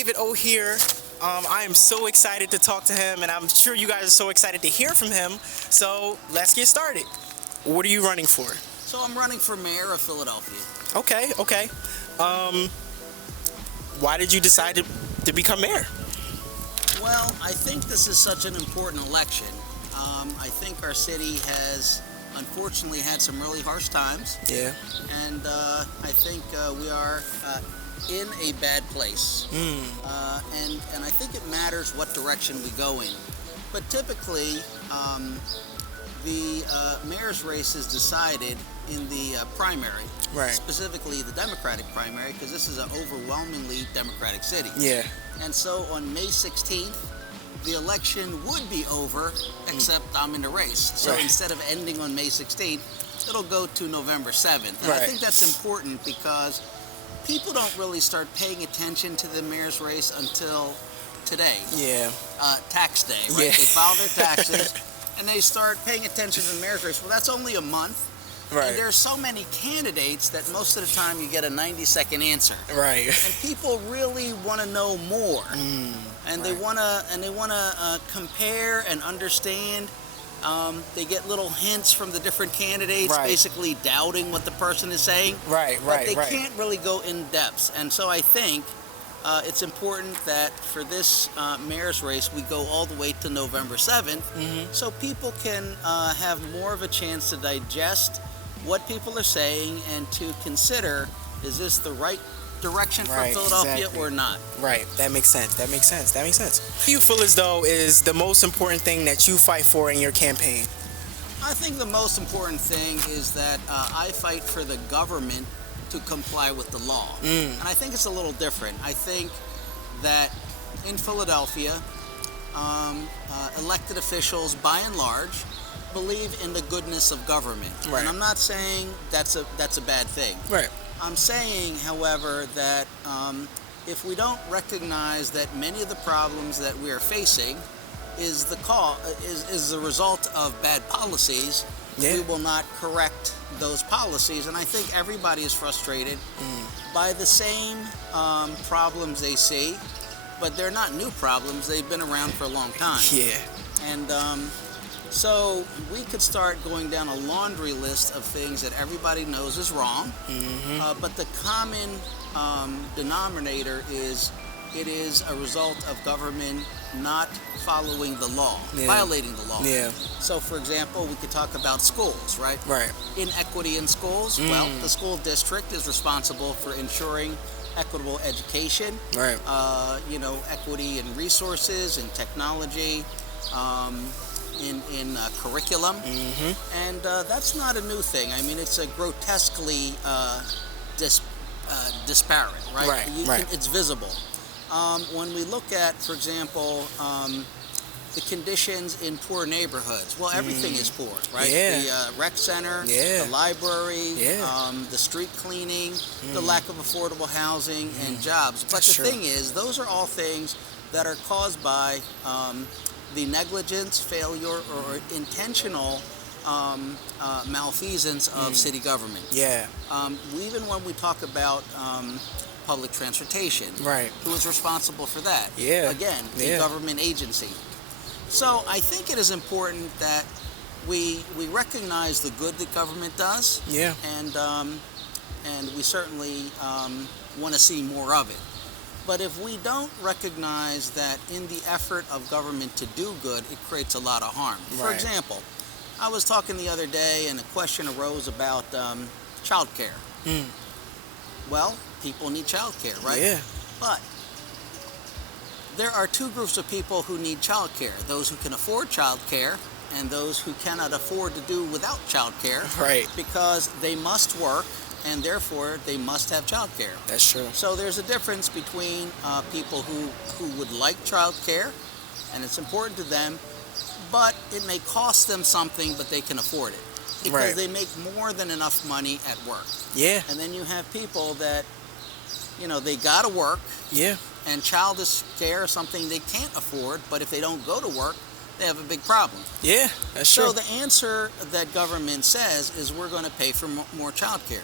David O here. I am so excited to talk to him, and I'm sure you guys are so excited to hear from him. So let's get started. What are you running for? So I'm running for mayor of Philadelphia. Okay. Why did you decide to become mayor? Well, I think this is such an important election. I think our city has unfortunately had some really harsh times. Yeah. And I think we are in a bad place. And I think it matters what direction we go in. But typically, the mayor's race is decided in the primary. Right. Specifically the Democratic primary, because this is an overwhelmingly Democratic city. Yeah. And so on May 16th, the election would be over, except I'm in the race. So Right. instead of ending on May 16th, it'll go to November 7th. And Right. I think that's important because people don't really start paying attention to the mayor's race until today, Yeah. tax day, right? Yeah. They file their taxes and they start paying attention to the mayor's race. Well, that's only a month. Right. And there's so many candidates that most of the time you get a 90-second answer. Right. And people really want to know more. And they want to compare and understand. They get little hints from the different candidates, Right. basically doubting what the person is saying. Right. But they can't really go in depth. And so I think it's important that for this mayor's race, we go all the way to November 7th, so people can have more of a chance to digest what people are saying and to consider, is this the right direction for Right, Philadelphia exactly. or not? Right. That makes sense. What do you feel as though is the most important thing that you fight for in your campaign? I think the most important thing is that I fight for the government to comply with the law. And I think it's a little different. I think that in Philadelphia, elected officials, by and large, believe in the goodness of government. Right. And I'm not saying that's a bad thing. Right. I'm saying, however, that if we don't recognize that many of the problems that we are facing is the result of bad policies, Yeah. we will not correct those policies. And I think everybody is frustrated by the same problems they see, but they're not new problems. They've been around for a long time. Yeah. And so we could start going down a laundry list of things that everybody knows is wrong, but the common denominator is it is a result of government not following the law, violating the law. Yeah. So, for example, we could talk about schools, right? Right. Inequity in schools. Well, the school district is responsible for ensuring equitable education. Right. Equity in resources and technology, in curriculum, and that's not a new thing. I mean, it's a grotesquely disparate, right? Right. It's visible. When we look at, for example, the conditions in poor neighborhoods, well, everything is poor, right? Yeah. The rec center, Yeah. the library, Yeah. the street cleaning, the lack of affordable housing, and jobs. But That's the true. thing is, those are all things that are caused by the negligence, failure, or intentional malfeasance of city government. Yeah. Even when we talk about public transportation, Right. who is responsible for that? Yeah. Again, a Yeah. government agency. So I think it is important that we recognize the good that government does, Yeah. and we certainly want to see more of it. But if we don't recognize that in the effort of government to do good, it creates a lot of harm. For Right. example, I was talking the other day and a question arose about child care. Well, people need child care, right? Yeah. But there are two groups of people who need child care: those who can afford child care and those who cannot afford to do without child care, Right. because they must work and therefore they must have child care. That's true. So there's a difference between people who would like child care, and it's important to them, but it may cost them something, but they can afford it because Right. they make more than enough money at work. Yeah. And then you have people that, they gotta work, Yeah. and child care is something they can't afford, but if they don't go to work, they have a big problem. Yeah. That's true. So the answer that government says is we're going to pay for more child care.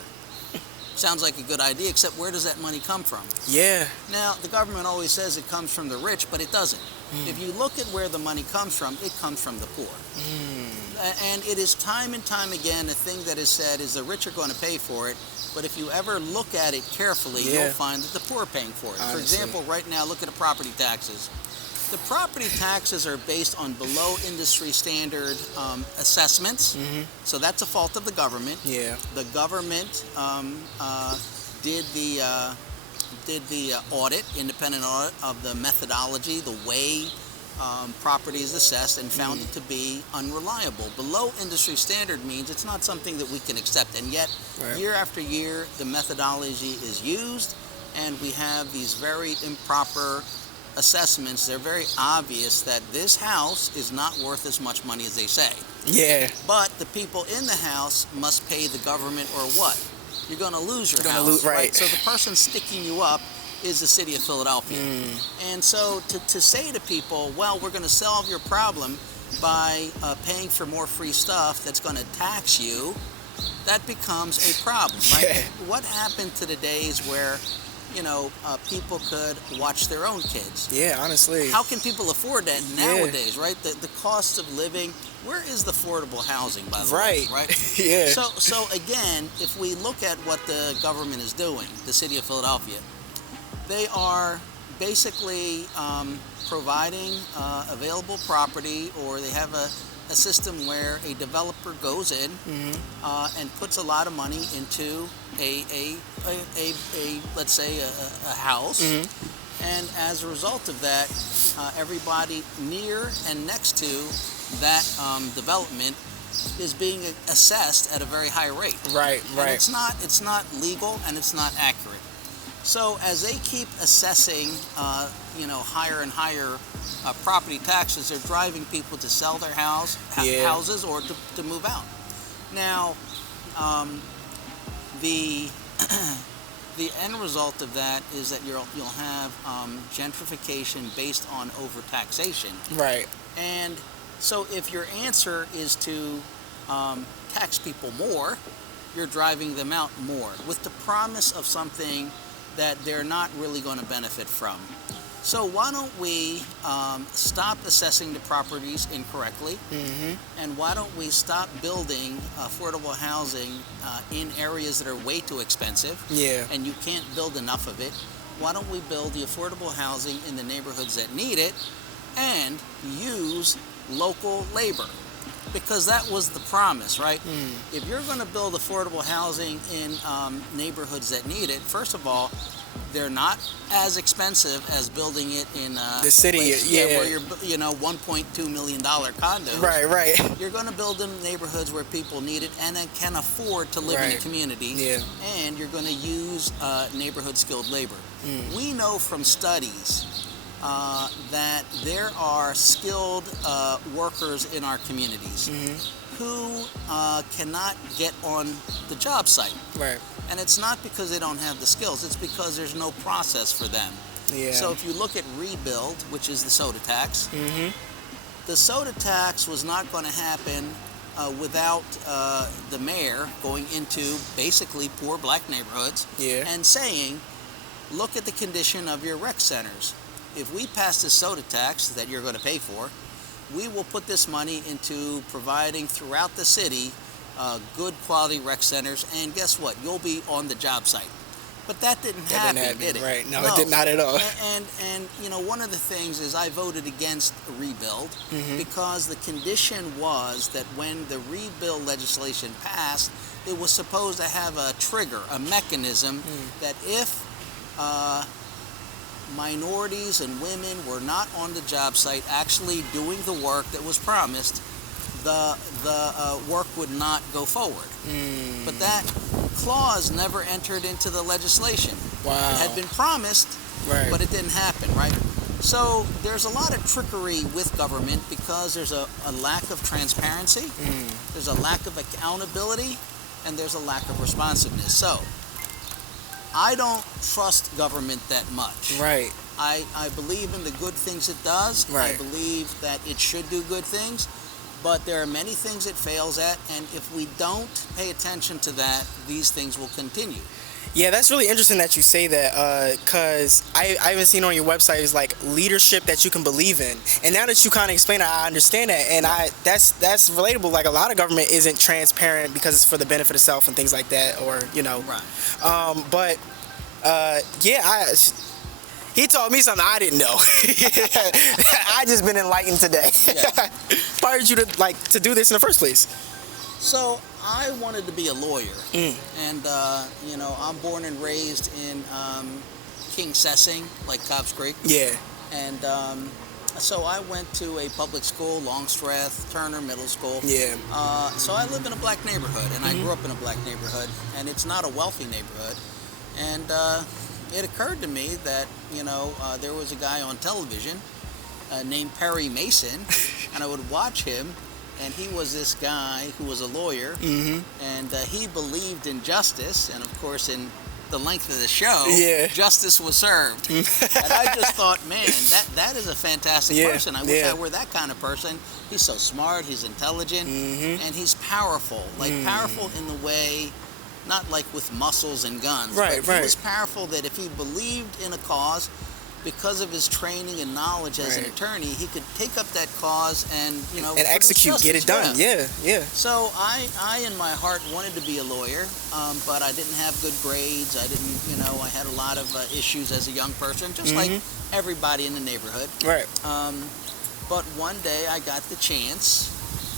Sounds like a good idea, except where does that money come from? Yeah. Now, the government always says it comes from the rich, but it doesn't. If you look at where the money comes from, it comes from the poor. And it is time and time again, a thing that is said is the rich are going to pay for it, but if you ever look at it carefully, you'll find that the poor are paying for it. Honestly. For example, right now, look at the property taxes. The property taxes are based on below industry standard assessments, so that's a fault of the government. Yeah. The government did the audit, independent audit of the methodology, the way property is assessed, and found it to be unreliable. Below industry standard means it's not something that we can accept, and yet year after year the methodology is used, and we have these very improper assessments. They're very obvious that this house is not worth as much money as they say. Yeah. But the people in the house must pay the government, or what? You're going to lose your house, right? So the person sticking you up is the city of Philadelphia. And so to say to people, well, we're going to solve your problem by paying for more free stuff that's going to tax you, that becomes a problem, right? What happened to the days where people could watch their own kids? Yeah, honestly. How can people afford that nowadays, right? The cost of living. Where is the affordable housing, by the way? Right. Yeah. So again, if we look at what the government is doing, the city of Philadelphia, they are basically providing available property, or they have a system where a developer goes in and puts a lot of money into a let's say a house, and as a result of that, everybody near and next to that development is being assessed at a very high rate. Right. And it's not legal, and it's not accurate. So as they keep assessing, higher and higher property taxes, they're driving people to sell their houses or to move out. Now, the the end result of that is that you'll have gentrification based on overtaxation. Right. And so if your answer is to tax people more, you're driving them out more with the promise of something that they're not really going to benefit from. So why don't we stop assessing the properties incorrectly, and why don't we stop building affordable housing in areas that are way too expensive, and you can't build enough of it? Why don't we build the affordable housing in the neighborhoods that need it and use local labor? Because that was the promise, right? If you're going to build affordable housing in neighborhoods that need it, first of all, they're not as expensive as building it in the city, where you're $1.2 million condo. Right. You're going to build in neighborhoods where people need it and then can afford to live in a community. And you're going to use neighborhood skilled labor. We know from studies that there are skilled workers in our communities who cannot get on the job site. Right. And it's not because they don't have the skills, it's because there's no process for them. So if you look at rebuild, which is the soda tax, the soda tax was not going to happen without the mayor going into basically poor black neighborhoods and saying, look at the condition of your rec centers. If we pass this soda tax that you're going to pay for, we will put this money into providing throughout the city good quality rec centers, and guess what? You'll be on the job site. But that didn't happen, did it? Right. No, it did not at all. And one of the things is I voted against rebuild because the condition was that when the rebuild legislation passed, it was supposed to have a trigger, a mechanism that if minorities and women were not on the job site actually doing the work that was promised, the work would not go forward. But that clause never entered into the legislation. Wow. It had been promised, but it didn't happen, right? So there's a lot of trickery with government because there's a lack of transparency, there's a lack of accountability, and there's a lack of responsiveness. So I don't trust government that much. Right. I believe in the good things it does. Right. I believe that it should do good things. But there are many things it fails at, and if we don't pay attention to that, these things will continue. Yeah, that's really interesting that you say that, because I even seen on your website is like leadership that you can believe in, and now that you kind of explain it, I understand that, and that's relatable. Like a lot of government isn't transparent because it's for the benefit of self and things like that, or Right. But yeah, he taught me something I didn't know. I just been enlightened today. Yeah. Inspired you to do this in the first place? So I wanted to be a lawyer, and I'm born and raised in King Sessing, like Cobb's Creek, Yeah. and so I went to a public school, Longstreth, Turner Middle School. Yeah. So I live in a black neighborhood, and I grew up in a black neighborhood, and it's not a wealthy neighborhood, and it occurred to me that there was a guy on television named Perry Mason, and I would watch him. And he was this guy who was a lawyer, and he believed in justice. And of course, in the length of the show, justice was served. And I just thought, man, that is a fantastic person. I wish I were that kind of person. He's so smart, he's intelligent, and he's powerful. Like powerful in the way, not like with muscles and guns. Right, but he was powerful that if he believed in a cause, because of his training and knowledge as an attorney, he could take up that cause and and execute, get it done. Yeah. So I in my heart wanted to be a lawyer, but I didn't have good grades. I didn't, I had a lot of issues as a young person, just like everybody in the neighborhood. Right. But one day I got the chance,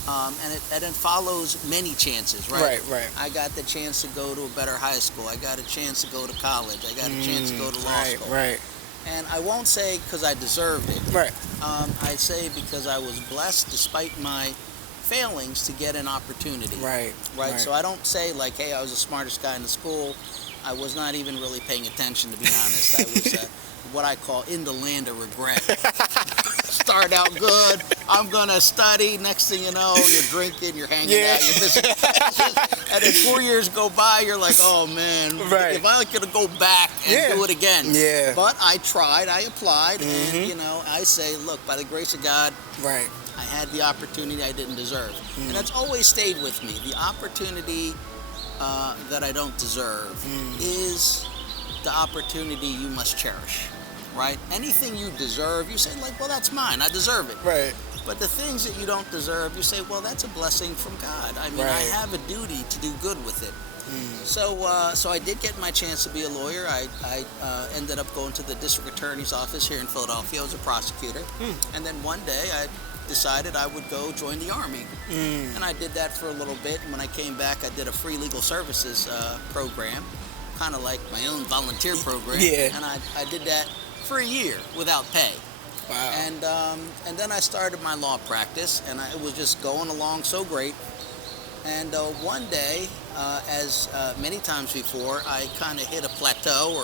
and it follows many chances, right? Right. I got the chance to go to a better high school. I got a chance to go to college. I got a chance to go to law school. Right. And I won't say because I deserved it. Right. I say because I was blessed, despite my failings, to get an opportunity. Right. So I don't say like, hey, I was the smartest guy in the school. I was not even really paying attention, to be honest. I was what I call in the land of regret. Start out good. I'm gonna study. Next thing you know, you're drinking, you're hanging out, you're busy. And then 4 years go by, you're like, oh man, if I could go back and do it again. Yeah. But I tried, I applied, and I say, look, by the grace of God, Right. I had the opportunity I didn't deserve. And that's always stayed with me. The opportunity that I don't deserve is the opportunity you must cherish, right? Anything you deserve, you say like, well, that's mine. I deserve it. Right. But the things that you don't deserve, you say, well, that's a blessing from God. I mean, I have a duty to do good with it. So I did get my chance to be a lawyer. I ended up going to the district attorney's office here in Philadelphia as a prosecutor. And then one day I decided I would go join the Army. And I did that for a little bit. And when I came back, I did a free legal services program, kind of like my own volunteer program. Yeah. And I did that for a year without pay. Wow. And then I started my law practice, and it was just going along so great. And one day, as many times before, I kind of hit a plateau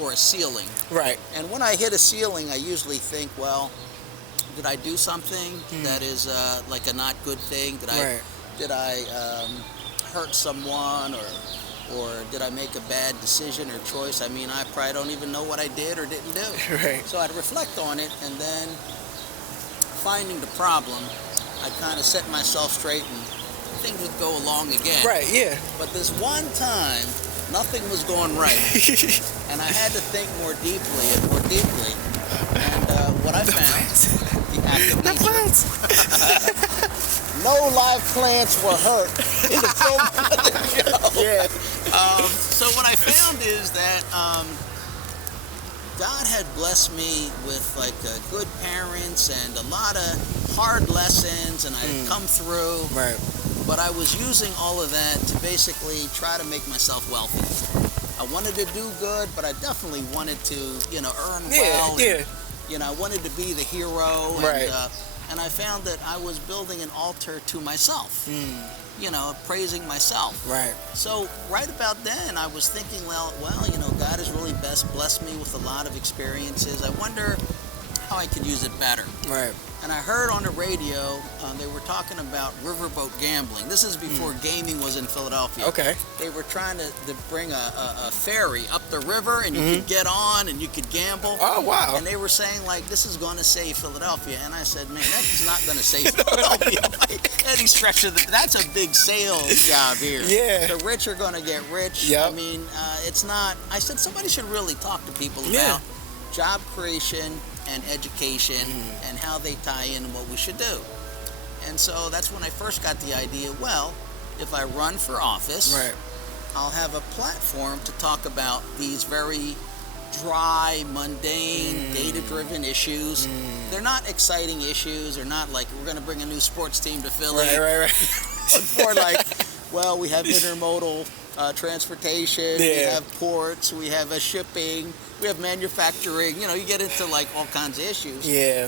or a ceiling. Right. And when I hit a ceiling, I usually think, well, did I do something that is like a not good thing? Did I hurt someone, or did I make a bad decision or choice? I mean, I probably don't even know what I did or didn't do. Right. So I'd reflect on it, and then finding the problem, I'd kind of set myself straight, and things would go along again. Right. Yeah. But this one time, nothing was going right, and I had to think more deeply. And what I found, the act of nature. No live plants were hurt in the film of the show. Yeah. So what I found is that God had blessed me with like good parents and a lot of hard lessons, and I had come through. Right. But I was using all of that to basically try to make myself wealthy. I wanted to do good, but I definitely wanted to, earn well. Yeah. And, I wanted to be the hero. Right. And I found that I was building an altar to myself, praising myself. Right. So right about then, I was thinking, well, God has really blessed me with a lot of experiences. I wonder how I could use it better. Right. And I heard on the radio they were talking about riverboat gambling. This is before gaming was in Philadelphia. Okay. They were trying to bring a ferry up the river, and you could get on and you could gamble. Oh, wow. And they were saying, like, this is going to save Philadelphia. And I said, man, that's not going to save Philadelphia by any stretch of that's a big sales job here. Yeah. The rich are going to get rich. Yep. I mean, it's not. I said somebody should really talk to people about job creation and education and how they tie in and what we should do. And so that's when I first got the idea, well, if I run for office, Right. I'll have a platform to talk about these very dry, mundane, data-driven issues. They're not exciting issues. They're not like we're going to bring a new sports team to Philly. Right. It's more like, well, we have intermodal transportation, we have ports, we have shipping, we have manufacturing. You know, you get into like all kinds of issues. Yeah.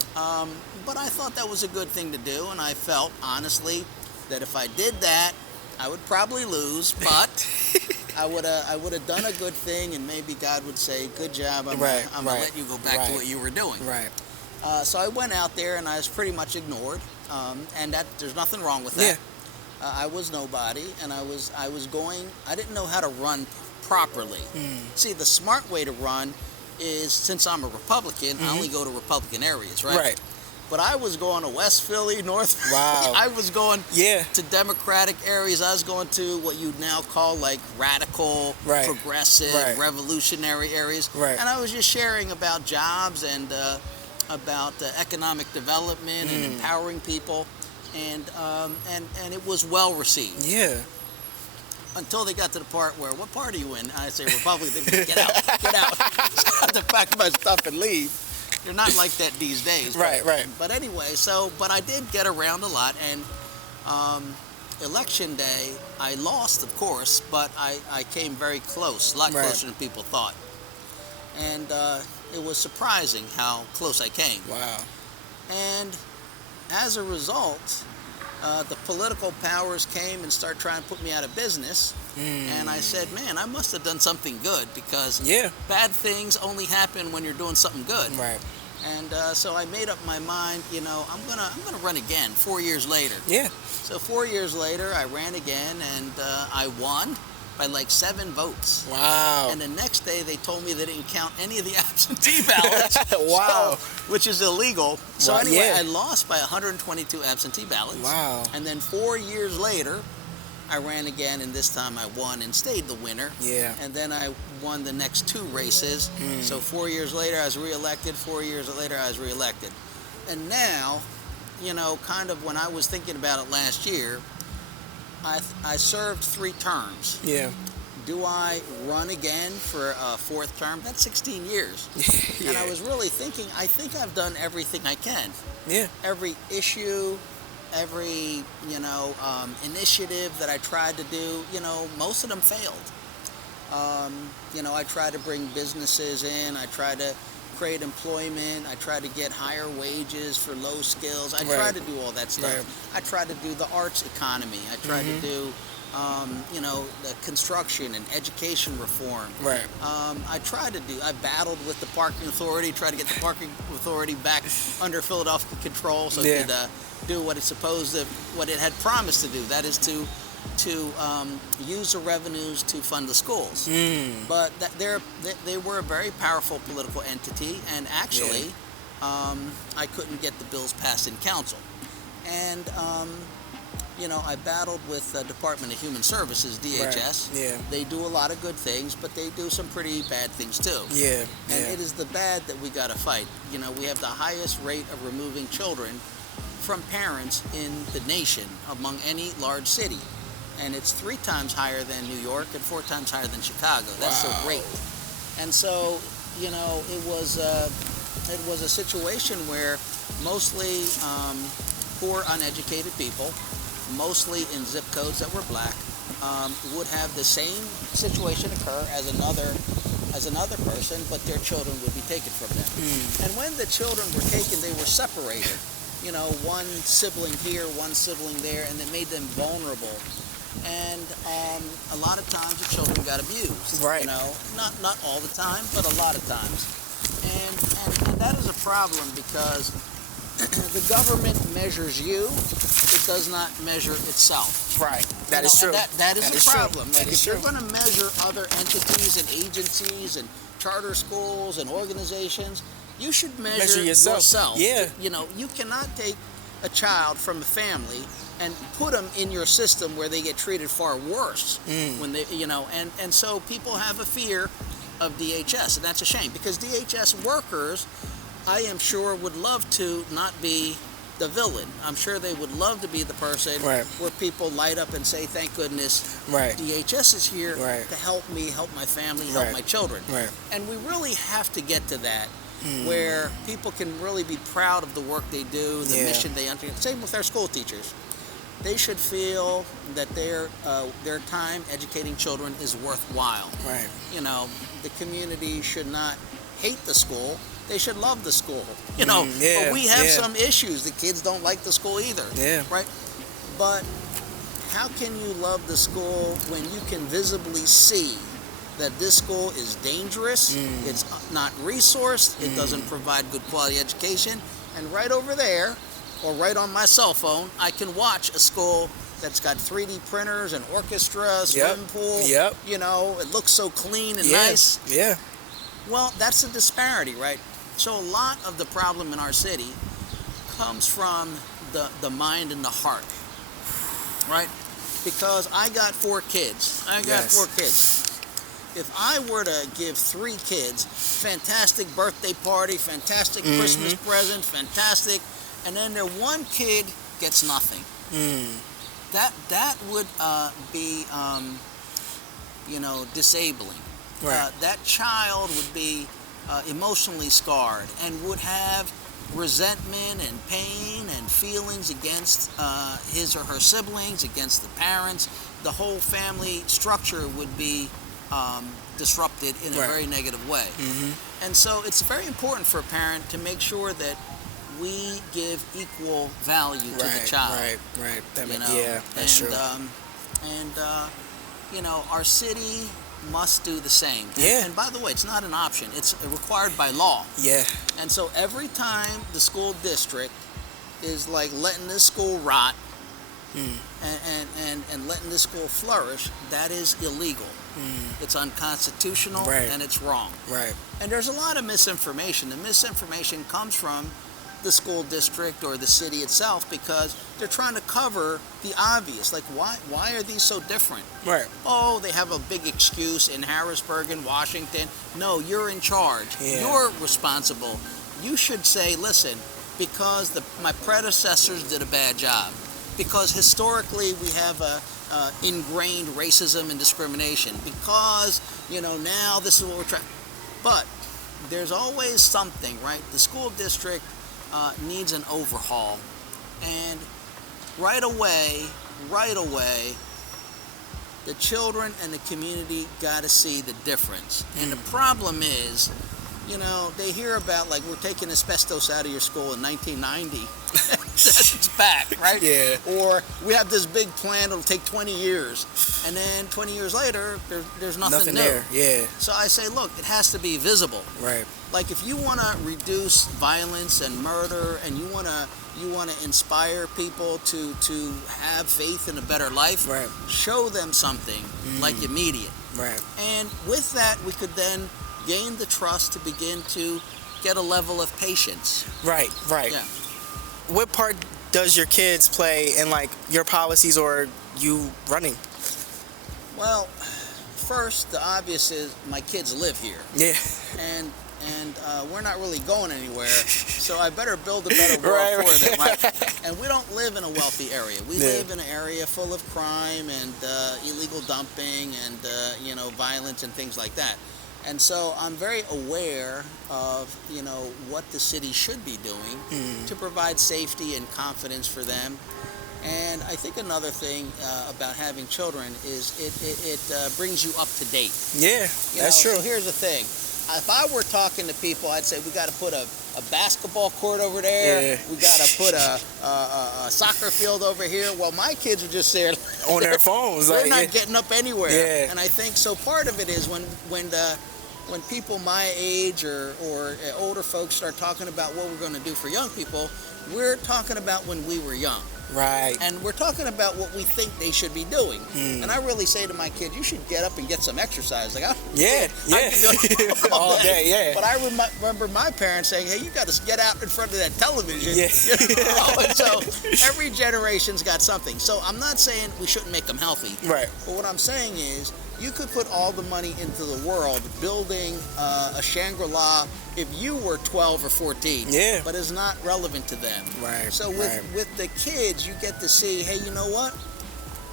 But I thought that was a good thing to do, and I felt, honestly, that if I did that, I would probably lose, but I would have done a good thing, and maybe God would say, good job, I'm going to let you go back to what you were doing. Right. So I went out there, and I was pretty much ignored, and that there's nothing wrong with that. I was nobody, and I didn't know how to run properly. See, the smart way to run is, since I'm a Republican, I only go to Republican areas, right? Right. But I was going to West Philly, North Philly. Wow. I was going Yeah. to Democratic areas. I was going to what you'd now call like radical, progressive, revolutionary areas. Right. And I was just sharing about jobs and about economic development and empowering people. And it was well received. Yeah. Until they got to the part where, what party are you in? I say, Republican. They get out. So I had to pack my stuff and leave. They're not like that these days. Right. But anyway, but I did get around a lot, and election day, I lost, of course, but I came very close, a lot closer than people thought. And it was surprising how close I came. Wow. And as a result, the political powers came and started trying to put me out of business. And I said, man, I must have done something good, because bad things only happen when you're doing something good. Right. And so I made up my mind, you know, I'm gonna run again 4 years later. Yeah. So 4 years later, I ran again, and I won by like 7 votes. Wow. And the next day, they told me they didn't count any of the absentee ballots. Wow. Which is illegal. So anyway, I Yeah. lost by 122 absentee ballots. Wow. And then 4 years later, I ran again, and this time I won and stayed the winner. Yeah. And then I won the next 2 races. So 4 years later, I was reelected. 4 years later, I was reelected. And now, you know, kind of when I was thinking about it last year, I served 3 terms. Yeah. Do I run again for a 4th term? That's 16 years. And I was really thinking, I think I've done everything I can. Yeah. Every issue, every, initiative that I tried to do, most of them failed. I tried to bring businesses in. I tried to create employment. I tried to get higher wages for low skills. I tried to do all that stuff. I tried to do the arts economy. I tried to do, the construction and education reform. Right. I battled with the parking authority, tried to get the parking authority back under Philadelphia control so it could do what it had promised to do. That is to use the revenues to fund the schools. But they were a very powerful political entity, and actually, I couldn't get the bills passed in council. And I battled with the Department of Human Services, DHS. Right. Yeah. They do a lot of good things, but they do some pretty bad things too. Yeah. And it is the bad that we got to fight. We have the highest rate of removing children from parents in the nation among any large city. And it's 3 times higher than New York and 4 times higher than Chicago. That's the rate. And so, it was a situation where mostly poor, uneducated people, mostly in zip codes that were black, would have the same situation occur as another person, but their children would be taken from them. And when the children were taken, they were separated. One sibling here, one sibling there, and it made them vulnerable. And a lot of times the children got abused. Right. Not all the time, but a lot of times. And that is a problem because the government measures you, it does not measure itself. Right. That is true. That is a problem. That Like is if you're true. going to measure other entities and agencies and charter schools and organizations, you should measure yourself. Yeah. You know, you cannot take a child from a family and put them in your system where they get treated far worse when they, you know, and so people have a fear of DHS, and that's a shame because DHS workers, I am sure, would love to not be the villain. I'm sure they would love to be the person Right. where people light up and say, thank goodness Right. DHS is here Right. to help me, help my family, help Right. my children. Right. And we really have to get to that where people can really be proud of the work they do, the Yeah. mission they undertake. Same with our school teachers. They should feel that their time educating children is worthwhile. Right. You know, the community should not hate the school. They should love the school. You know, yeah, but we have yeah. some issues. The kids don't like the school either. Yeah. Right? But how can you love the school when you can visibly see that this school is dangerous, it's not resourced, it doesn't provide good quality education, and right over there, or right on my cell phone, I can watch a school that's got 3D printers and orchestra, swimming pool. Yep. You know, it looks so clean and Yeah. nice. Yeah. Well, that's a disparity, right? So a lot of the problem in our city comes from the mind and the heart, right? Because I got 4 kids. If I were to give 3 kids fantastic birthday party, fantastic Christmas present, fantastic, and then their one kid gets nothing, that would be disabling. Right. That child would be emotionally scarred and would have resentment and pain and feelings against his or her siblings, against the parents. The whole family structure would be disrupted in a Right. very negative way. And so it's very important for a parent to make sure that we give equal value to the child. Right. Yeah, That's true. Our city must do the same. Yeah. And by the way, it's not an option. It's required by law. Yeah. And so every time the school district is like letting this school rot and letting this school flourish, that is illegal. It's unconstitutional and it's wrong. Right. And there's a lot of misinformation. The misinformation comes from the school district or the city itself because they're trying to cover the obvious. Like, why are these so different? Right. Oh, they have a big excuse in Harrisburg and Washington. No, you're in charge. Yeah. You're responsible. You should say, listen, because my predecessors did a bad job. Because historically we have ingrained racism and discrimination. Because, now this is what we're trying. But there's always something, right? The school district needs an overhaul. And right away, the children and the community got to see the difference. And the problem is, they hear about, like, we're taking asbestos out of your school in 1990. It's back, right? Yeah. Or we have this big plan, it'll take 20 years. And then 20 years later, there's nothing new. there. Yeah. So I say, look, it has to be visible. Right. Like, if you want to reduce violence and murder, and you want to inspire people to have faith in a better life, Right. show them something like immediate. Right. And with that, we could then gain the trust to begin to get a level of patience. Right. Yeah. What part does your kids play in, like, your policies or you running? Well, first, the obvious is my kids live here. Yeah. And we're not really going anywhere, so I better build a better world Right. for them. Right? And we don't live in a wealthy area. We Yeah. live in an area full of crime and illegal dumping and violence and things like that. And so I'm very aware of what the city should be doing to provide safety and confidence for them. And I think another thing about having children is it brings you up to date. Yeah. That's true. So here's the thing. If I were talking to people, I'd say we got to put a basketball court over there. Yeah. We got to put a soccer field over here. Well, my kids are just there On their phones. They're like, not yeah. getting up anywhere. Yeah. And I think so. Part of it is when when people my age or older folks start talking about what we're going to do for young people, we're talking about when we were young. Right. And we're talking about what we think they should be doing. And I really say to my kids, you should get up and get some exercise. Like, yeah. All day, yeah. But I remember my parents saying, hey, you got to get out in front of that television. Yeah. And so every generation's got something. So I'm not saying we shouldn't make them healthy. Right. But what I'm saying is, you could put all the money into the world building a Shangri-La if you were 12 or 14. Yeah. But it's not relevant to them. Right. So with the kids, you get to see, hey, you know what?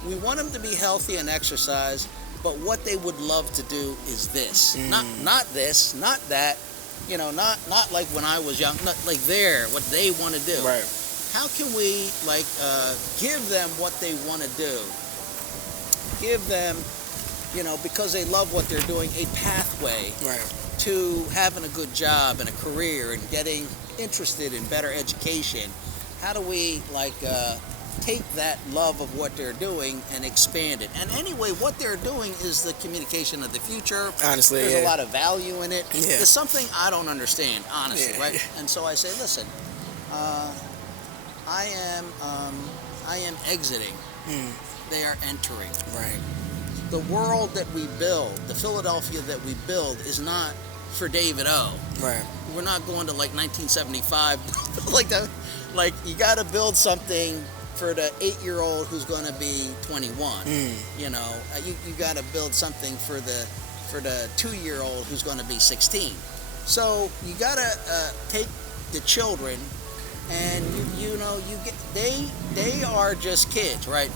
We want them to be healthy and exercise, but what they would love to do is this. Not this, not that. You know, not like when I was young, not like what they want to do. Right. How can we give them what they want to do? Give them, you know, because they love what they're doing, a pathway to having a good job and a career and getting interested in better education. How do we take that love of what they're doing and expand it? And anyway, what they're doing is the communication of the future. Honestly, there's a lot of value in it. Yeah. It's something I don't understand, honestly, right? And so I say, listen, I am exiting. They are entering. Right. The world that we build, the Philadelphia that we build, is not for David O. Right. We're not going to 1975 like you got to build something for the 8-year-old who's going to be 21. You know, you got to build something for the 2-year-old who's going to be 16. So you got to take the children, and they are just kids, right?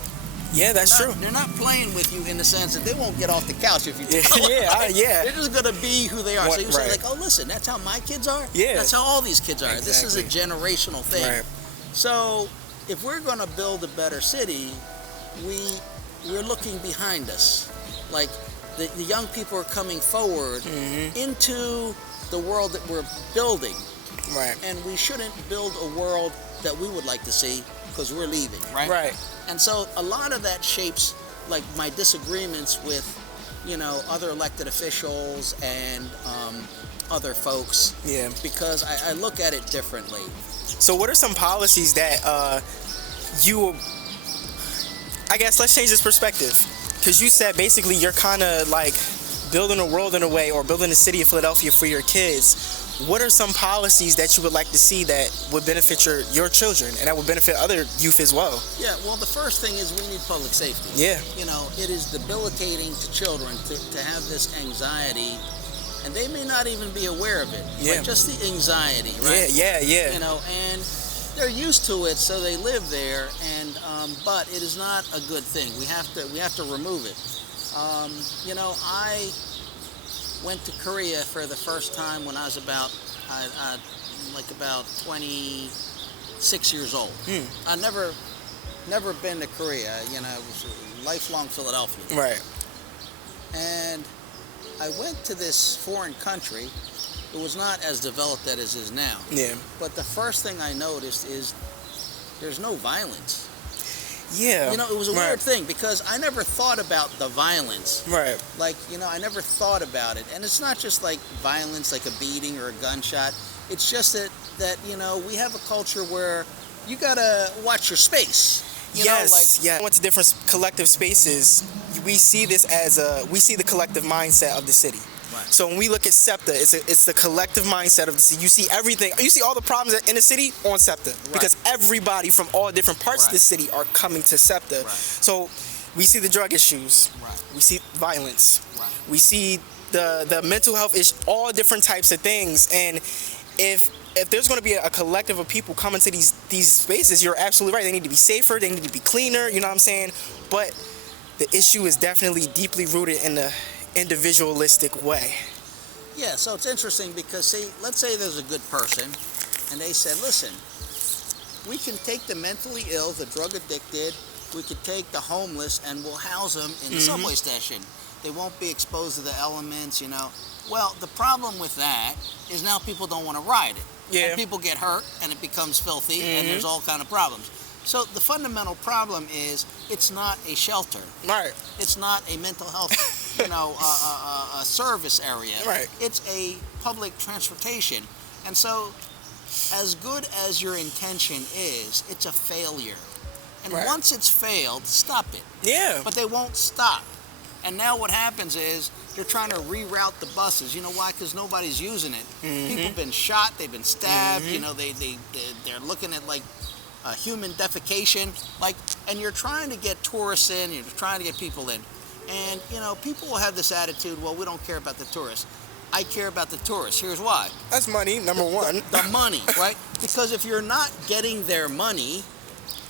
Yeah, that's true. They're not playing with you in the sense that they won't get off the couch if you tell them. Yeah. They're just going to be who they are. So you say, oh, listen, that's how my kids are? Yeah. That's how all these kids are. Exactly. This is a generational thing. Right. So if we're going to build a better city, we're looking behind us. Like the young people are coming forward into the world that we're building. Right. And we shouldn't build a world that we would like to see because we're leaving, right? Right. And so a lot of that shapes my disagreements with, other elected officials and other folks. Yeah. Because I look at it differently. So what are some policies that I guess let's change this perspective. Because you said basically you're kind of building a world in a way, or building the city of Philadelphia for your kids. What are some policies that you would like to see that would benefit your children and that would benefit other youth as well? Yeah, well, the first thing is we need public safety. Yeah. It is debilitating to children to have this anxiety, and they may not even be aware of it. Yeah. But just the anxiety, right? Yeah. And they're used to it, so they live there, and but it is not a good thing. We have to remove it. I went to Korea for the first time when I was about 26 years old. I never been to Korea. I was a lifelong Philadelphian. Right. And I went to this foreign country. It was not as developed as it is now. Yeah. But the first thing I noticed is there's no violence. Yeah. It was a weird thing because I never thought about the violence. Right. I never thought about it. And it's not just violence, like a beating or a gunshot. It's just that we have a culture where you gotta watch your space. Yeah. What's the different collective spaces? We see this as we see the collective mindset of the city. Right. So when we look at SEPTA, it's the collective mindset of the city. You see everything. You see all the problems in the city on SEPTA because everybody from all different parts of the city are coming to SEPTA. Right. So we see the drug issues. Right. We see violence. Right. We see the mental health issues, all different types of things. And if there's going to be a collective of people coming to these spaces, you're absolutely right. They need to be safer. They need to be cleaner. You know what I'm saying? But the issue is definitely deeply rooted in the individualistic way. Yeah, so it's interesting because, see, let's say there's a good person and they said, listen, we can take the mentally ill, the drug addicted, we could take the homeless and we'll house them in the subway station. They won't be exposed to the elements, Well, the problem with that is now people don't want to ride it. Yeah. And people get hurt and it becomes filthy and there's all kind of problems. So the fundamental problem is it's not a shelter. Right. It's not a mental health, a service area. Right. It's a public transportation. And so, as good as your intention is, it's a failure. And Right. once it's failed, stop it. Yeah. But they won't stop. And now what happens is they're trying to reroute the buses. You know why? Because nobody's using it. People have been shot. They've been stabbed. They're looking at like human defecation. And you're trying to get tourists in. You're trying to get people in. And people will have this attitude. Well, we don't care about the tourists. I care about the tourists. Here's why. That's money, number one. The money, right? Because if you're not getting their money,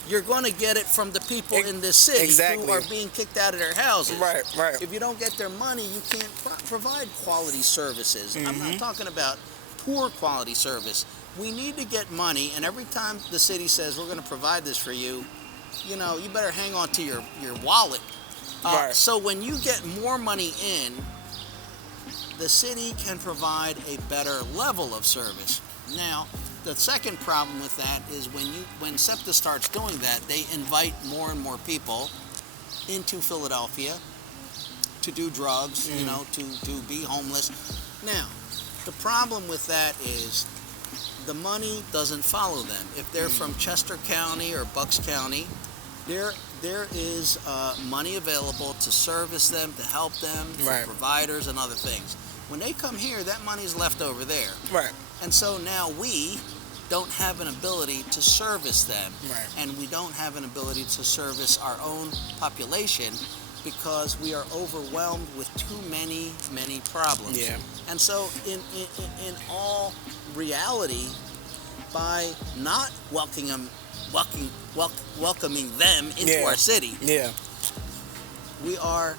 you're going to get it from the people in this city Exactly. who are being kicked out of their houses. Right. If you don't get their money, you can't provide quality services. I'm not talking about poor quality service. We need to get money, and every time the city says we're going to provide this for you, you better hang on to your wallet. Right. So when you get more money in, the city can provide a better level of service. Now, the second problem with that is when SEPTA starts doing that, they invite more and more people into Philadelphia to do drugs, to be homeless. Now, the problem with that is the money doesn't follow them. If they're from Chester County or Bucks County, there is money available to service them, to help them, for Right. providers and other things. When they come here, that money's left over there. Right. And so now we don't have an ability to service them. Right. And we don't have an ability to service our own population because we are overwhelmed with too many problems. Yeah. And so in all reality, by not welcoming them into our city, Yeah. we are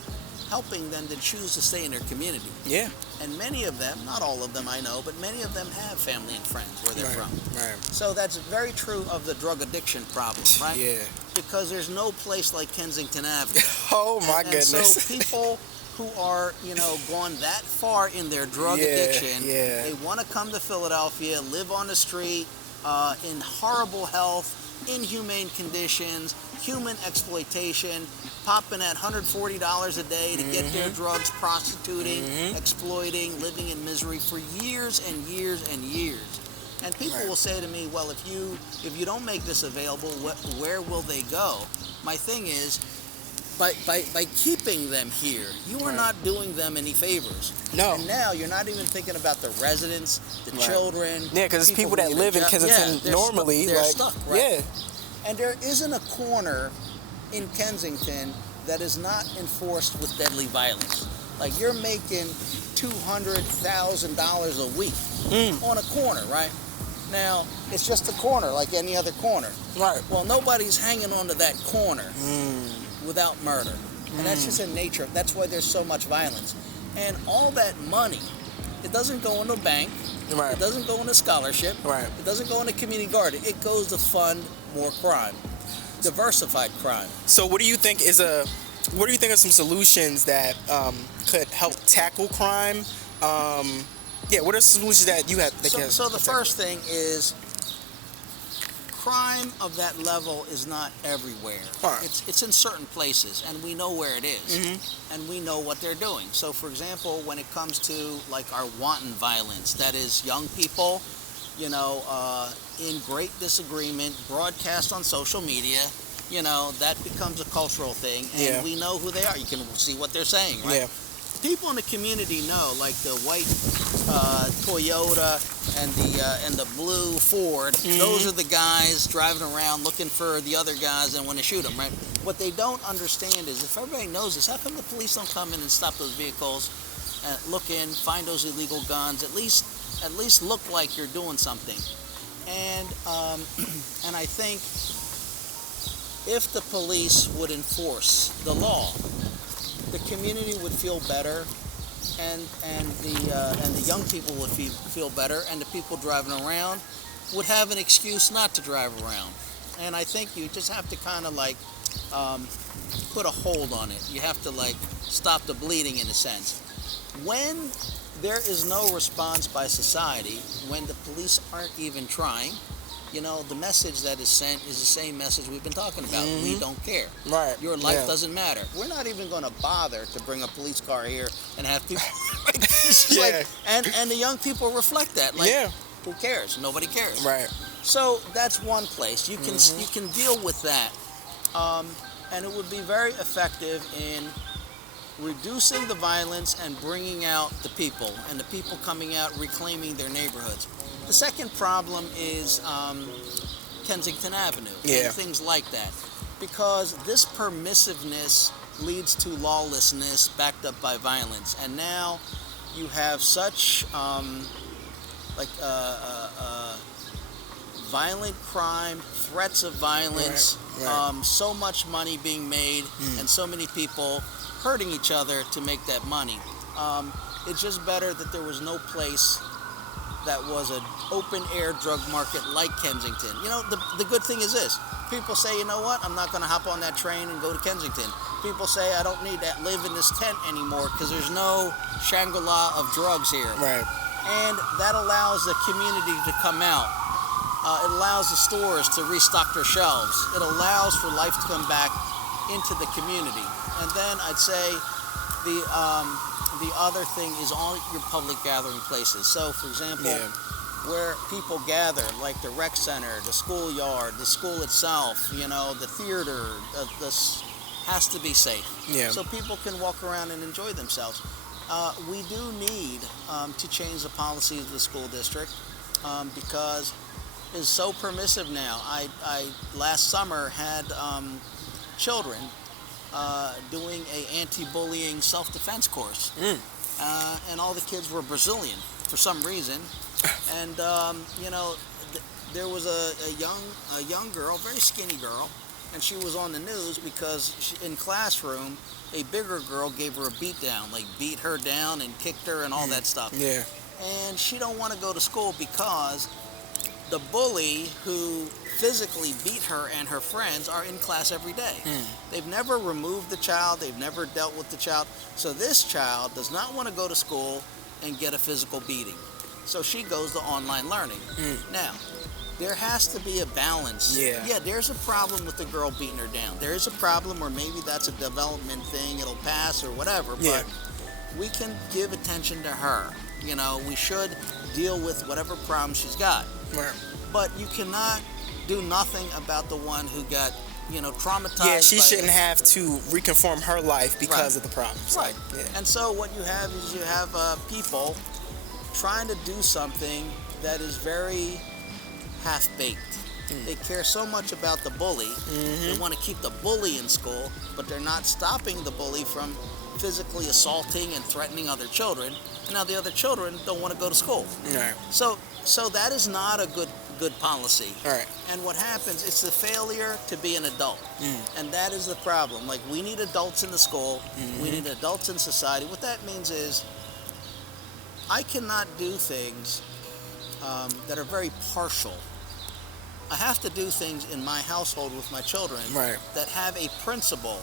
helping them to choose to stay in their community. Yeah. And many of them, not all of them I know, but many of them have family and friends where they're from. Right. So that's very true of the drug addiction problem, right? Yeah. Because there's no place like Kensington Avenue. Oh my goodness. And so people who are, gone that far in their drug addiction, they want to come to Philadelphia, live on the street, in horrible health, inhumane conditions, human exploitation, popping at $140 a day to get their drugs, prostituting, exploiting, living in misery for years and years and years. And people will say to me, well, if you don't make this available, where will they go? My thing is, by keeping them here, you are not doing them any favors. No. And now you're not even thinking about the residents, the children. Yeah, because it's people that live in Kensington normally. They're stuck, right? Yeah. And there isn't a corner in Kensington that is not enforced with deadly violence. Like you're making $200,000 a week on a corner, right? Now, it's just a corner like any other corner. Right. Well, nobody's hanging on to that corner without murder. And that's just in nature. That's why there's so much violence. And all that money, it doesn't go into a bank. Right. It doesn't go into scholarship. Right. It doesn't go into community garden. It goes to fund more crime, diversified crime. So what do you think are some solutions that could help tackle crime? What are solutions that you have? So the first thing is crime of that level is not everywhere. Right. It's in certain places, and we know where it is, and we know what they're doing. So, for example, when it comes to like our wanton violence, that is young people, in great disagreement, broadcast on social media, that becomes a cultural thing, and we know who they are. You can see what they're saying, right? Yeah. People in the community know, like the white Toyota and the blue Ford. Those are the guys driving around looking for the other guys and want to shoot them, right? What they don't understand is if everybody knows this, how come the police don't come in and stop those vehicles, and look in, find those illegal guns, at least look like you're doing something? And I think if the police would enforce the law, the community would feel better, and the young people would feel better, and the people driving around would have an excuse not to drive around. And I think you just have to kind of like put a hold on it. You have to like stop the bleeding in a sense. When there is no response by society, when the police aren't even trying, the message that is sent is the same message we've been talking about. We don't care. Right. Your life doesn't matter. We're not even going to bother to bring a police car here and have people. And the young people reflect that. Who cares? Nobody cares. Right. So that's one place you can deal with that, and it would be very effective in reducing the violence and bringing out the people, and the people coming out reclaiming their neighborhoods. The second problem is Kensington Avenue and things like that, because this permissiveness leads to lawlessness backed up by violence, and now you have such violent crime, threats of violence, so much money being made, and so many people hurting each other to make that money. It's just better that there was no place that was an open-air drug market like Kensington. The good thing is this. People say, you know what, I'm not going to hop on that train and go to Kensington. People say, I don't need to live in this tent anymore because there's no Shangri-La of drugs here. Right. And that allows the community to come out. It allows the stores to restock their shelves. It allows for life to come back into the community. And then I'd say the other thing is all your public gathering places. So, for example, where people gather, like the rec center, the schoolyard, the school itself, the theater, this has to be safe. Yeah. So people can walk around and enjoy themselves. We do need to change the policies of the school district because it's so permissive now. I last summer had children doing a anti-bullying self-defense course, and all the kids were Brazilian for some reason, and there was a young girl, very skinny girl, and she was on the news because in classroom a bigger girl gave her a beat down, like beat her down and kicked her and all that stuff. Yeah. And she don't want to go to school because the bully who physically beat her and her friends are in class every day. They've never removed the child. They've never dealt with the child. So this child does not want to go to school and get a physical beating. So she goes to online learning. Now, there has to be a balance. Yeah, there's a problem with the girl beating her down. There is a problem, or maybe that's a development thing. It'll pass or whatever. But we can give attention to her. We should deal with whatever problem she's got. Right. But you cannot do nothing about the one who got, traumatized. Yeah, she shouldn't have to reconform her life because of the problems. Right. And so what you have is you have people trying to do something that is very half-baked. They care so much about the bully. They want to keep the bully in school, but they're not stopping the bully from physically assaulting and threatening other children. And now the other children don't want to go to school. Right. So that is not a good policy. Right. And what happens, it's the failure to be an adult. And that is the problem. Like, we need adults in the school. We need adults in society. What that means is I cannot do things that are very partial. I have to do things in my household with my children that have a principle,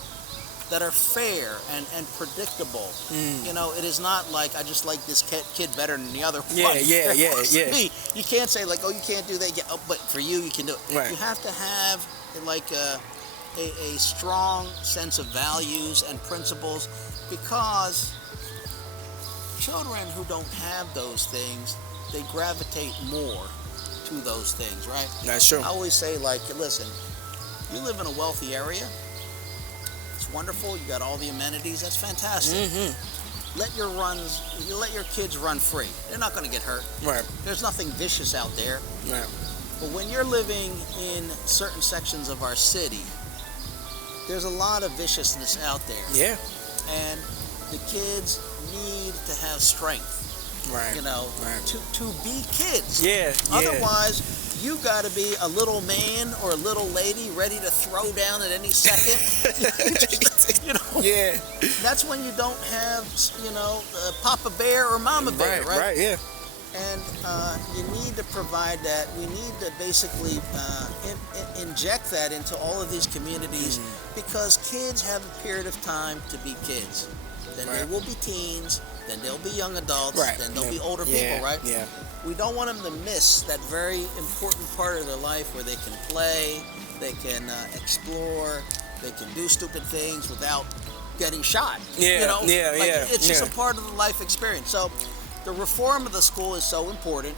that are fair and predictable. It is not like I just like this kid better than the other one. Yeah. You can't say like, oh, you can't do that. But for you, you can do it. Right. You have to have like a strong sense of values and principles, because children who don't have those things, they gravitate more to those things, right? That's true. I always say, like, listen, you live in a wealthy area. Wonderful, you got all the amenities, that's fantastic. Let your kids run free. They're not going to get hurt. Right. There's nothing vicious out there. Right. But when you're living in certain sections of our city, there's a lot of viciousness out there. Yeah. And the kids need to have strength. Right. To be kids. Yeah. Otherwise, you got to be a little man or a little lady ready to throw down at any second. Yeah. That's when you don't have, Papa Bear or Mama Bear, right? Right, yeah. And you need to provide that. We need to basically inject that into all of these communities, because kids have a period of time to be kids. Then they will be teens. then there'll be young adults, Right. then there'll Yeah. be older Yeah. people, right? Yeah. We don't want them to miss that very important part of their life where they can play, they can explore, they can do stupid things without getting shot. Yeah, You know? yeah, Like, yeah, it's just yeah. a part of the life experience. So the reform of the school is so important.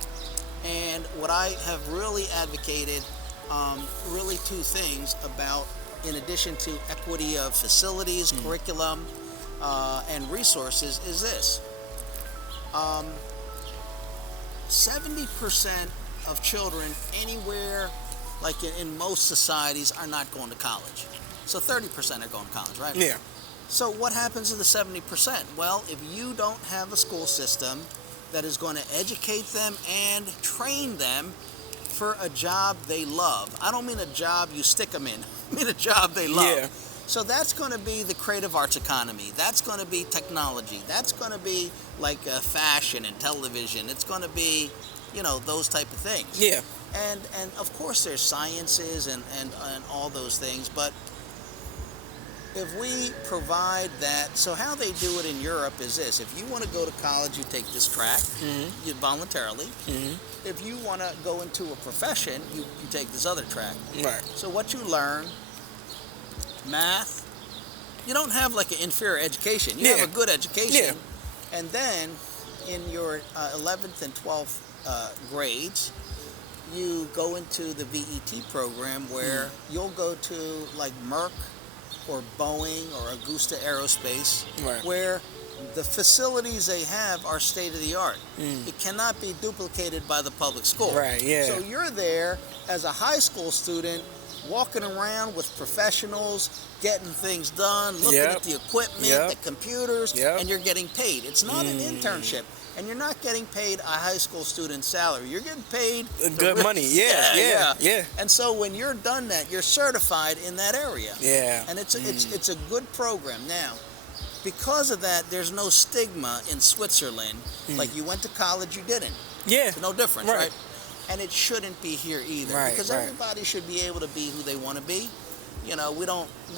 And what I have really advocated, really two things about, in addition to equity of facilities, curriculum, and resources, is this. 70% of children anywhere, like in most societies, are not going to college. So 30% are going to college, right? Yeah. So what happens to the 70%? Well, if you don't have a school system that is going to educate them and train them for a job they love. I don't mean a job you stick them in. I mean a job they love. Yeah. So that's going to be the creative arts economy. That's going to be technology. That's going to be like fashion and television. It's going to be, those type of things. Yeah. And of course there's sciences and all those things, but if we provide that, so how they do it in Europe is this: if you want to go to college, you take this track, you voluntarily. If you want to go into a profession, you take this other track. Right. So what you learn, math, you don't have like an inferior education. You have a good education. Yeah. And then in your 11th and 12th grades, you go into the VET program where you'll go to like Merck or Boeing or Augusta Aerospace, Right. where the facilities they have are state of the art. It cannot be duplicated by the public school. Right, yeah. So you're there as a high school student, walking around with professionals, getting things done, looking Yep. at the equipment, Yep. the computers, Yep. and you're getting paid. It's not an internship. And you're not getting paid a high school student salary. You're getting paid Good money. Yeah. And so when you're done that, you're certified in that area. Yeah. And it's a good program. Now, because of that, there's no stigma in Switzerland. Like you went to college, you didn't. Yeah. It's no different, Right. right? And it shouldn't be here either. Right, Because right. everybody should be able to be who they want to be. We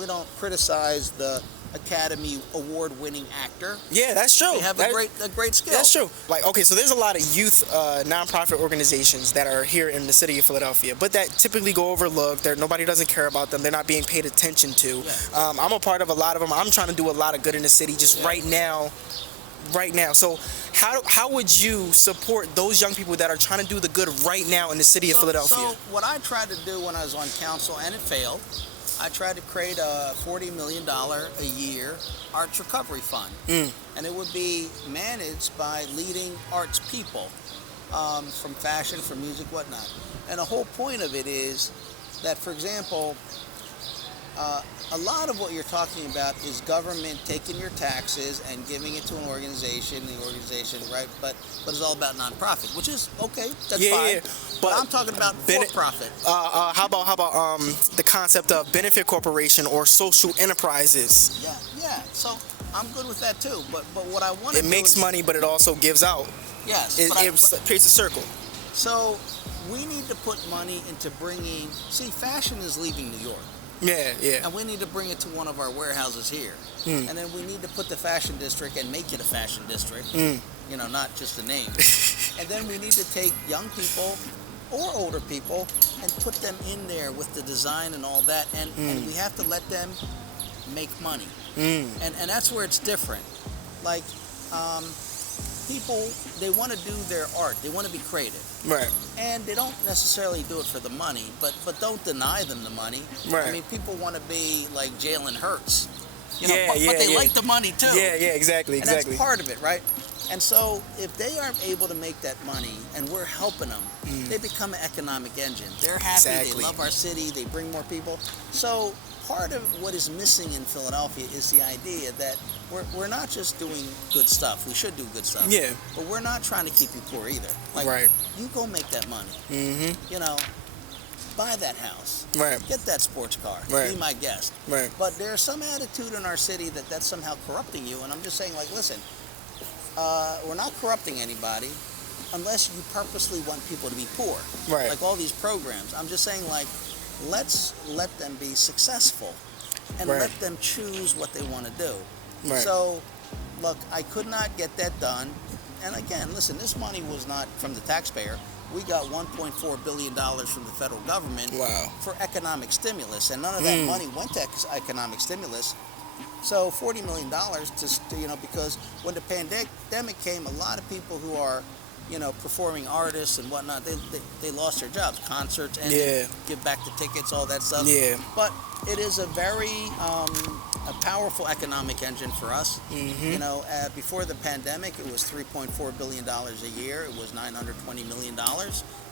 don't criticize the Academy Award-winning actor. Yeah, that's true. They have a great skill. That's true. Like, okay, so there's a lot of youth nonprofit organizations that are here in the city of Philadelphia, but that typically go overlooked. Nobody doesn't care about them. They're not being paid attention to. Yeah. I'm a part of a lot of them. I'm trying to do a lot of good in the city just right now. So how would you support those young people that are trying to do the good right now in the city of Philadelphia? So what I tried to do when I was on council, and it failed, I tried to create a $40 million a year arts recovery fund. And it would be managed by leading arts people, from fashion, from music, whatnot. And the whole point of it is that, for example, a lot of what you're talking about is government taking your taxes and giving it to an organization, right? But it's all about nonprofit, which is okay. That's fine. Yeah. But I'm talking about for-profit. How about the concept of benefit corporation or social enterprises? Yeah. So I'm good with that too. But what I want to do It makes money, but it also gives out. Yes. It but creates a circle. So we need to put money into bringing. See, fashion is leaving New York. Yeah. And we need to bring it to one of our warehouses here. And then we need to put the fashion district and make it a fashion district. Not just a name. And then we need to take young people or older people and put them in there with the design and all that. And we have to let them make money. And that's where it's different. Like, people, they want to do their art. They want to be creative. Right. And they don't necessarily do it for the money, but don't deny them the money. Right. I mean, people want to be like Jalen Hurts. But they like the money too. Yeah, exactly. And that's part of it, right? And so if they are able to make that money and we're helping them, they become an economic engine. They're happy, Exactly. They love our city, they bring more people. So part of what is missing in Philadelphia is the idea that we're not just doing good stuff. We should do good stuff. Yeah. But we're not trying to keep you poor either. Like, Right. you go make that money. Buy that house. Right. Get that sports car. Right. Be my guest. Right. But there's some attitude in our city that's somehow corrupting you. And I'm just saying, like, listen, we're not corrupting anybody unless you purposely want people to be poor. Right. Like all these programs. I'm just saying, like, let's let them be successful and Right. let them choose what they want to do. Right. So look, I could not get that done. And again, listen, this money was not from the taxpayer. We got $1.4 billion from the federal government for economic stimulus, and none of that money went to economic stimulus. So $40 million because when the pandemic came, a lot of people who are, performing artists and whatnot, they lost their jobs. Concerts ended, give back the tickets, all that stuff. Yeah. But it is a very a powerful economic engine for us. Before the pandemic, it was $3.4 billion a year. It was $920 million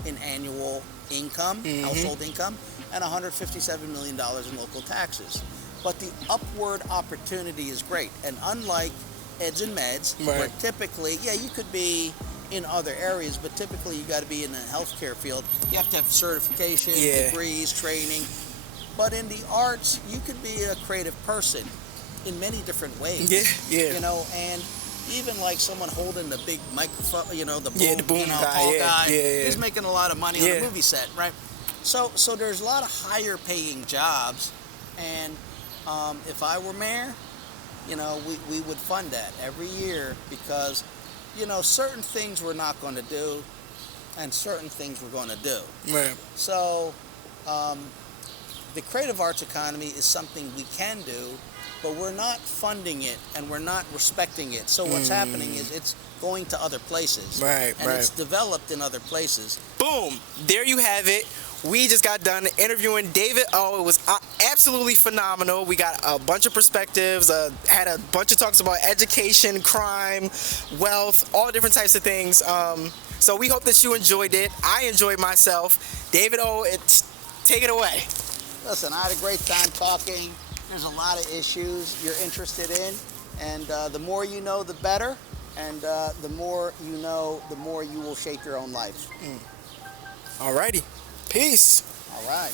in annual income, household income, and $157 million in local taxes. But the upward opportunity is great. And unlike eds and meds, where typically, you could be in other areas, but typically you got to be in the healthcare field. You have to have certification, degrees, training. But in the arts, you could be a creative person in many different ways. And even like someone holding the big microphone, the boom guy, he's making a lot of money on a movie set, right? So there's a lot of higher paying jobs, and if I were mayor, we would fund that every year because, certain things we're not going to do and certain things we're going to do. Right. So the creative arts economy is something we can do, but we're not funding it and we're not respecting it. So what's happening is it's going to other places. Right, and it's developed in other places. Boom. There you have it. We just got done interviewing David O. It was absolutely phenomenal. We got a bunch of perspectives, had a bunch of talks about education, crime, wealth, all different types of things. So we hope that you enjoyed it. I enjoyed myself. David O., take it away. Listen, I had a great time talking. There's a lot of issues you're interested in, and the more you know, the better. And the more you know, the more you will shape your own life. Alrighty. Peace. All right.